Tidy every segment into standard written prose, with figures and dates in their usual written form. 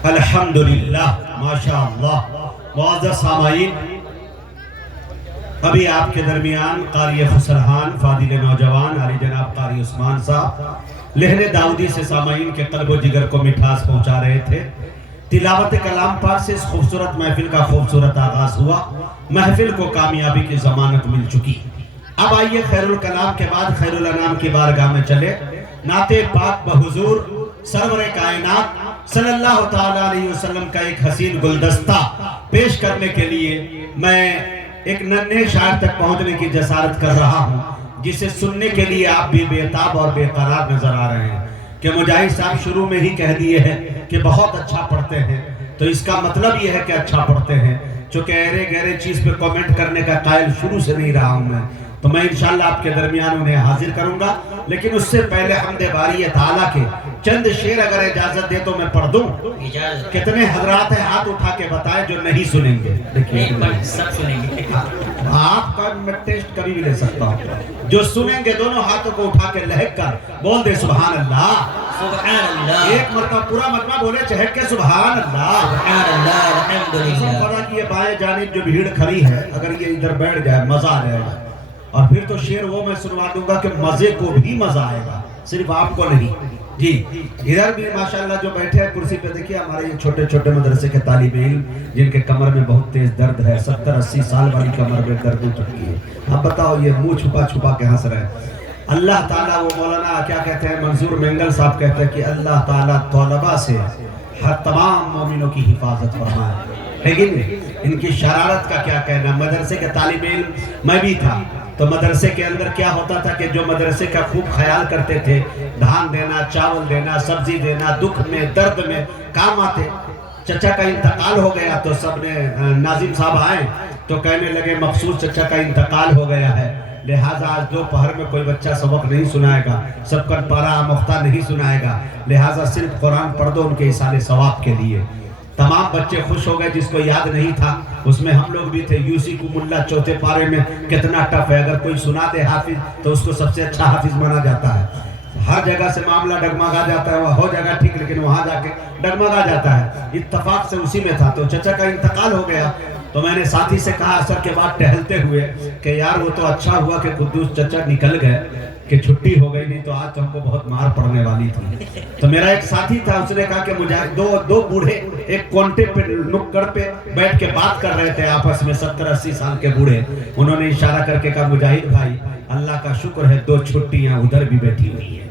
الحمدللہ ماشاءاللہ۔ معزز سامعین، ابھی آپ کے درمیان قاری خسرحان فاضل نوجوان علی جناب قاری عثمان صاحب لہن داؤدی سے سامعین کے قلب و جگر کو مٹھاس پہنچا رہے تھے۔ تلاوت کلام پاک سے اس خوبصورت محفل کا خوبصورت آغاز ہوا، محفل کو کامیابی کی ضمانت مل چکی۔ اب آئیے خیر الکلام کے بعد خیر الانام کی بارگاہ میں چلے، نعت پاک بحضور سرور کائنات صلی اللہ تعالیٰ علیہ وسلم کا ایک حسین گلدستہ پیش کرنے کے لیے میں ایک ننھے شاعر تک پہنچنے کی جسارت کر رہا ہوں، جسے سننے کے لیے آپ بھی بے تاب اور بے قرار نظر آ رہے ہیں کہ مجاہد صاحب شروع میں ہی کہہ دیے ہیں کہ بہت اچھا پڑھتے ہیں، تو اس کا مطلب یہ ہے کہ اچھا پڑھتے ہیں، چونکہ ایرے گہرے چیز پہ کومنٹ کرنے کا قائل شروع سے نہیں رہا ہوں میں، تو میں انشاءاللہ آپ کے درمیان انہیں حاضر کروں گا، لیکن اس سے پہلے حمد باری تعالیٰ کے چند شعر اگر اجازت دے تو میں پڑھ دوں۔ کتنے حضرات ہیں ہاتھ اٹھا کے بتائے جو نہیں سنیں گے؟ سب سنیں گے۔ آپ کا میں ٹیسٹ کبھی بھی لے سکتا ہوں، جو سنیں گے دونوں ہاتھوں کو اٹھا کے لہک کر بول دے سبحان اللہ، سبحان اللہ، ایک مرتبہ پورا مجمع بولے چہک کے سبحان اللہ، سبحان اللہ، الحمدللہ۔ پتا کہ یہ بائیں جانب جو بھیڑ کھڑی ہے اگر یہ ادھر بیٹھ جائے مزہ آ جائے گا، اور پھر تو شعر وہ میں سنوا دوں گا کہ مزے کو بھی مزہ آئے گا، صرف آپ کو نہیں۔ جی ادھر بھی ماشاءاللہ جو بیٹھے ہیں کرسی پہ دیکھیے ہمارے یہ چھوٹے چھوٹے مدرسے کے طالب علم جن کے کمر میں بہت تیز درد ہے، 70-80 سال والی کمر میں درد ہو چکی ہے، اب بتاؤ یہ منہ چھپا چھپا کے ہنس رہے ہیں۔ اللہ تعالیٰ، وہ مولانا کیا کہتے ہیں، منظور مینگل صاحب کہتے ہیں کہ اللہ تعالیٰ طلباء سے ہر تمام مومنوں کی حفاظت فرمائے، لیکن ان کی شرارت کا کیا کہنا۔ مدرسے کے طالب علم میں بھی تھا، تو مدرسے کے اندر کیا ہوتا تھا کہ جو مدرسے کا خوب خیال کرتے تھے، دھان دینا، چاول دینا، سبزی دینا، دکھ میں درد میں کام آتے۔ چچا کا انتقال ہو گیا تو سب نے، ناظم صاحب آئے تو کہنے لگے مخصوص چچا کا انتقال ہو گیا ہے، لہٰذا آج دوپہر میں کوئی بچہ سبق نہیں سنائے گا، سب کا پارا آموختہ نہیں سنائے گا، لہٰذا صرف قرآن پڑھ دو ان کے ایصال ثواب کے لیے۔ تمام بچے خوش ہو گئے، جس کو یاد نہیں تھا اس میں ہم لوگ بھی تھے۔ یوسیکم اللہ چوتھے پارے میں کتنا ٹف ہے، اگر کوئی سنا دے حافظ تو اس کو سب سے اچھا حافظ مانا جاتا ہے۔ ہر جگہ سے معاملہ ڈگمگا جاتا ہے، وہ ہو جگہ ٹھیک لیکن وہاں جا کے ڈگمگا جاتا ہے۔ اتفاق سے اسی میں تھا، تو چچا کا انتقال ہو گیا، تو میں نے ساتھی سے کہا عصر کے بعد ٹہلتے ہوئے کہ یار وہ تو اچھا ہوا کہ قدوس چچا نکل گئے، کہ چھٹی ہو گئی، نہیں تو آج ہم کو بہت مار پڑنے والی تھی۔ تو میرا ایک ساتھی تھا، اس نے کہا کہ مجھے دو بوڑھے ایک کونٹے پہ نکڑ پہ بیٹھ کے بات کر رہے تھے آپس میں، 70-80 سال کے بوڑھے، انہوں نے اشارہ کر کے کہا مجاہد بھائی اللہ کا شکر ہے 2 چھٹیاں ادھر بھی بیٹھی ہوئی ہیں،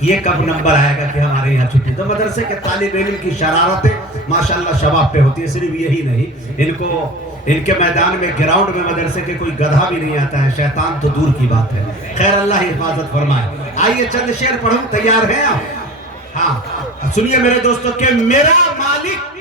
یہ کب نمبر آئے گا کہ ہمارے یہاں چھٹی۔ تو مدرسے کے طالب علم کی شرارتیں ماشاءاللہ شباب پہ ہوتی ہے۔ صرف یہی نہیں، ان کے میدان میں گراؤنڈ میں مدرسے کے کوئی گدھا بھی نہیں آتا ہے، شیطان تو دور کی بات ہے۔ خیر اللہ حفاظت فرمائے۔ آئیے چند شعر پڑھوں، تیار ہیں آپ؟ ہاں سنیے میرے دوستو کہ میرا مالک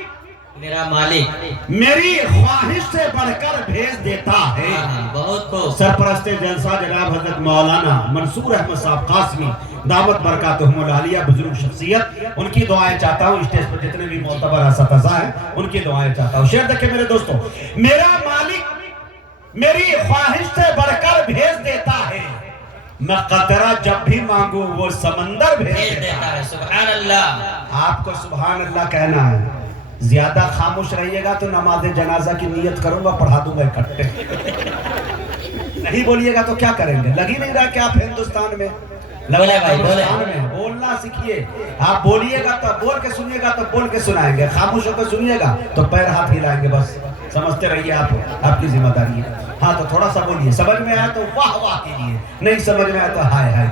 میری خواہش سے بڑھ کر بھیج دیتا ہے۔ بہت خوب۔ سرپرست جلسہ جناب حضرت مولانا منصور احمد صاحب قاسمی دعوت برکاتہم العالیہ، بزرگ شخصیت، ان کی دعائیں چاہتا ہوں، اسٹیج پر جتنے بھی معتبر اساتذہ ہیں ان کی دعائیں چاہتا ہوں۔ شعر دیکھیں میرے دوستو، میرا مالک میری خواہش سے بڑھ کر بھیج دیتا ہے، میں قطرہ جب بھی مانگوں وہ سمندر بھیج دیتا ہے۔ سبحان اللہ۔ آپ کو سبحان اللہ کہنا ہے، زیادہ خاموش رہیے گا تو نماز جنازہ کی نیت کروں گا، پڑھا دوں گا اکٹھے، نہیں بولیے گا تو کیا کریں گے؟ لگی نہیں رہا کہ آپ ہندوستان میں، بولنا سیکھیے۔ آپ بولیے گا تو بول کے سنیے گا تو بول کے سنائیں گے، خاموش ہو کے سنیے گا تو پیر ہاتھ ہلائیں گے، بس سمجھتے رہیے، آپ کی ذمہ داری ہے۔ ہاں تو تھوڑا سا بولیے، سمجھ میں آیا تو واہ واہ کیجیے، نہیں سمجھ میں آیا تو ہائے ہائے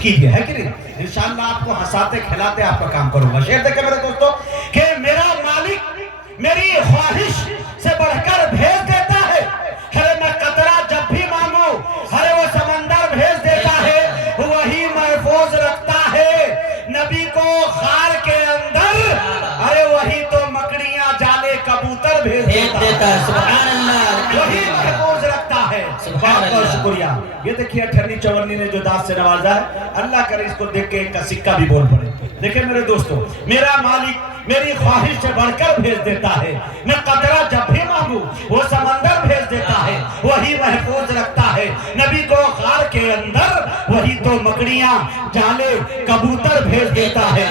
کیجیے، ہے کہ نہیں؟ انشاءاللہ آپ کو ہنساتے کھلاتے آپ کا کام کروں گا۔ شعر دیکھیں میرے دوستو کہ میرا مالک میری خواہش سے بڑھ کر بھیج دیتا ہے، ارے میں قطرہ جب بھی مانگوں ارے وہ سمندر بھیج دیتا ہے، وہی محفوظ رکھتا ہے نبی کو غار کے اندر، ارے وہی تو مکڑیاں جالے کبوتر بھیج دیتا ہے۔ سبحان اللہ۔ وہی محفوظ رکھتا ہے۔ بہت بہت شکریہ۔ یہ دیکھیے 18 54 نے جو داد سے نوازا ہے، اللہ کرے اس کو دیکھ کے ایک کا سکہ بھی بول پڑے۔ دیکھیں میرے دوستو، میرا مالک میری خواہش سے بڑھ کر بھیج دیتا ہے، میں قطرہ جب بھی مانگوں وہ سمندر بھیج دیتا ہے، وہی محفوظ رکھتا ہے نبی کو غار کے اندر، وہی تو مکڑیاں جالے کبوتر بھیج دیتا ہے۔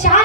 4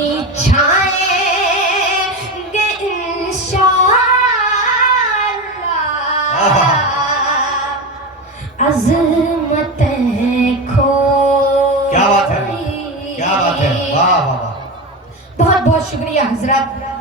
بھی چھائیں گے انشاءاللہ عظمتیں کھو کیا بات ہے، کیا بات ہے، واہ واہ واہ. بہت بہت شکریہ حضرات.